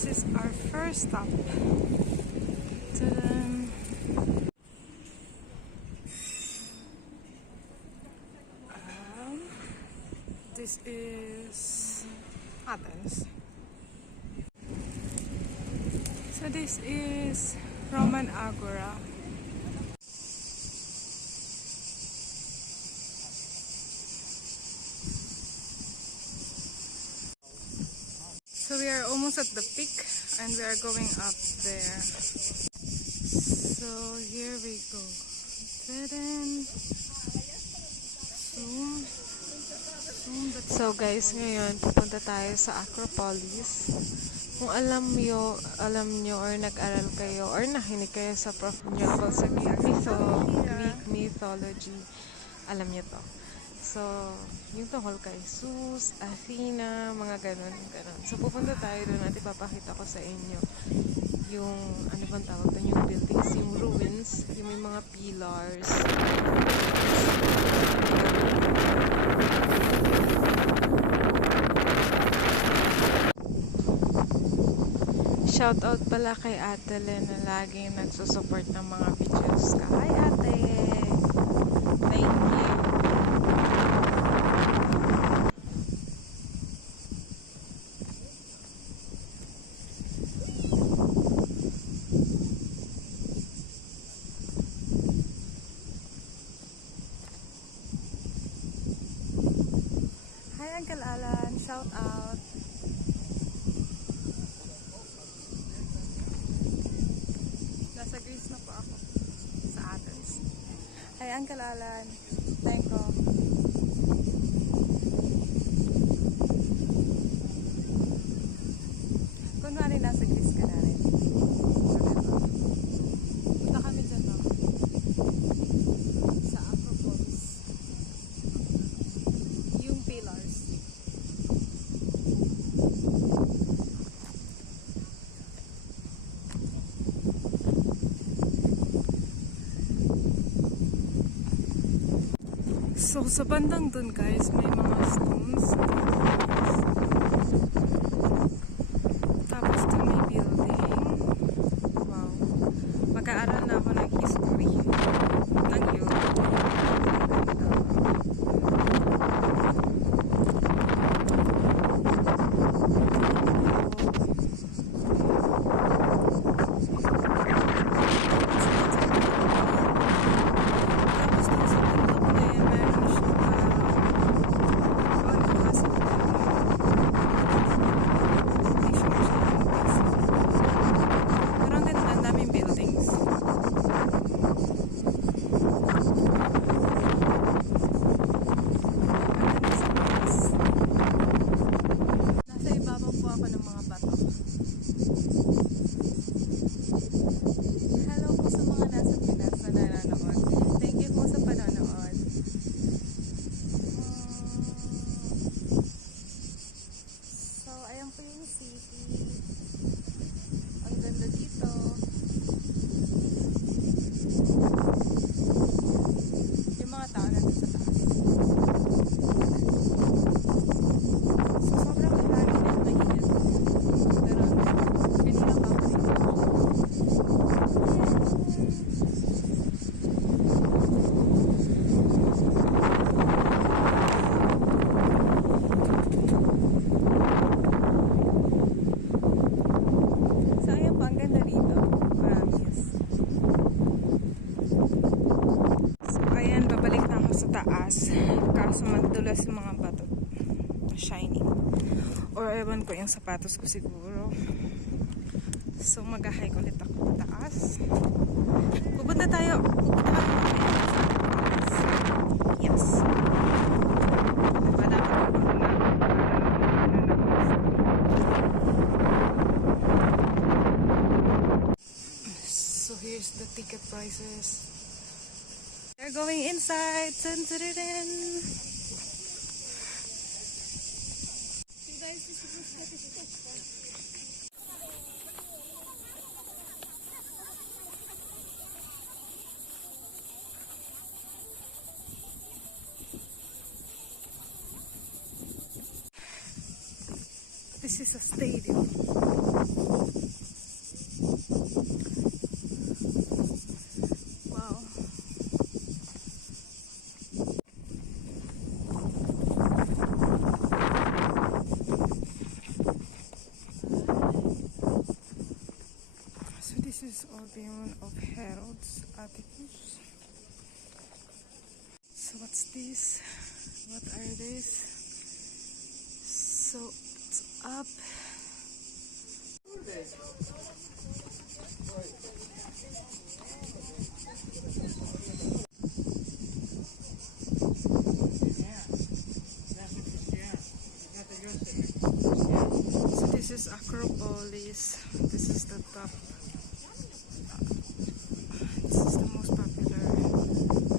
This is our first stop. Ta-da! This is Athens. So this is Roman Agora. So we are almost at the peak and we are going up there. So here we go. Zoom. So guys, ngayon pupunta tayo sa Acropolis. Kung alam nyo or nag-aral kayo or nakinig kayo sa prof nyo about sa Greek mythology, alam nyo to. So, yung tungkol kay Zeus, Athena, mga ganun. So, pupunta tayo doon at ipapakita ko sa inyo yung, ano bang tawag doon, yung buildings, yung ruins, yung may mga pillars. Shoutout pala kay Ate Len na laging nagsusupport ng mga videos ka. Hi Ate! Thank you! Hi Uncle Alan! Shout out! Nasa Greece na po ako. Sa Athens. Hi Uncle Alan! Thank you! Kunwari nasa Greece ka na rin. Punta kami dyan no? Sa Acropolis. Yung pillars. So sa bandang dun guys, may mga stones. Tapos dun may building. Wow. Mag-aaral na ako ng history. Ng Europe. Kaso magdulas yung mga bato, shining, or ewan ko yung sapatos ko siguro. So mag-hike ulit ako taas. Pupunta kami yes, diba dapat so here's the ticket prices. We're going inside. Dun, dun, dun, dun. You guys, this is This is a stadium. Wow. So this is Odeon of Herod's Atticus. So what's this? What are these? So it's up. So this is Acropolis. This is the top. This is the most popular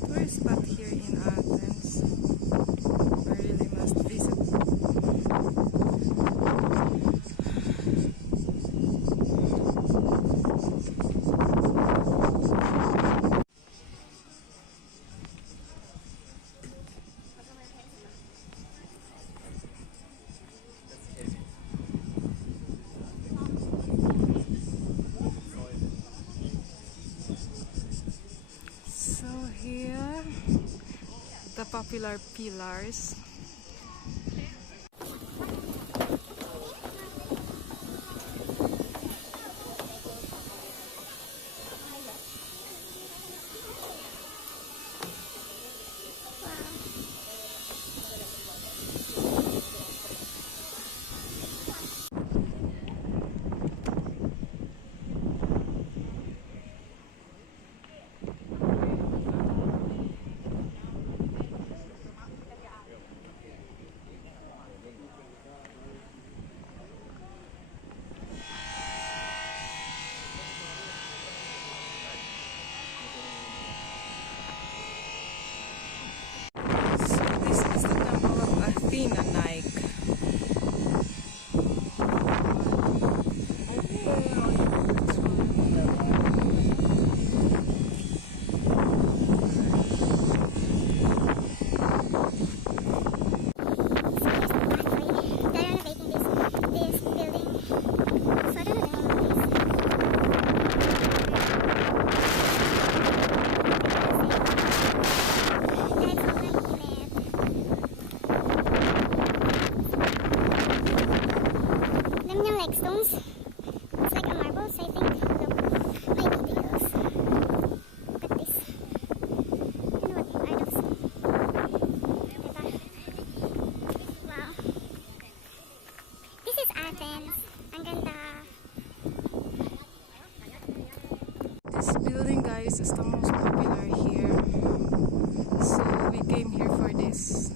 tourist spot here in Athens. I really must visit. So here, the popular pillars. Athena Nike. Stones. It's like a marbles, I think. Look, my details. Look at this. I don't know what are those. Diba? Wow. This is Athens. Ang ganda. This building, guys, is the most popular here. So we came here for this.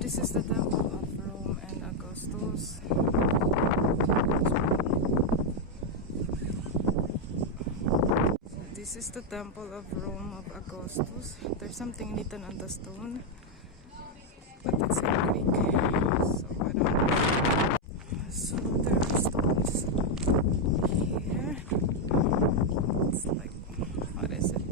This is the Temple of Rome and Augustus. This is the Temple of Rome of Augustus. There's something written on the stone, but it's in Greek, so I don't know. So there are stones here. It's like, what is it?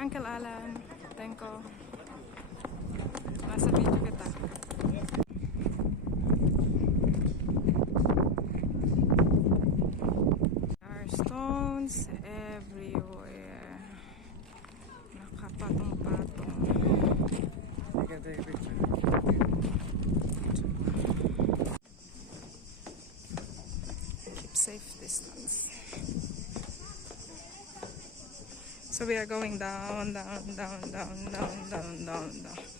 Uncle Alan, thanko. Nasa video kita. There are stones everywhere. Nakapatong-patong. You can take a picture. Keep safe distance. So we are going down, down, down, down, down, down, down, down.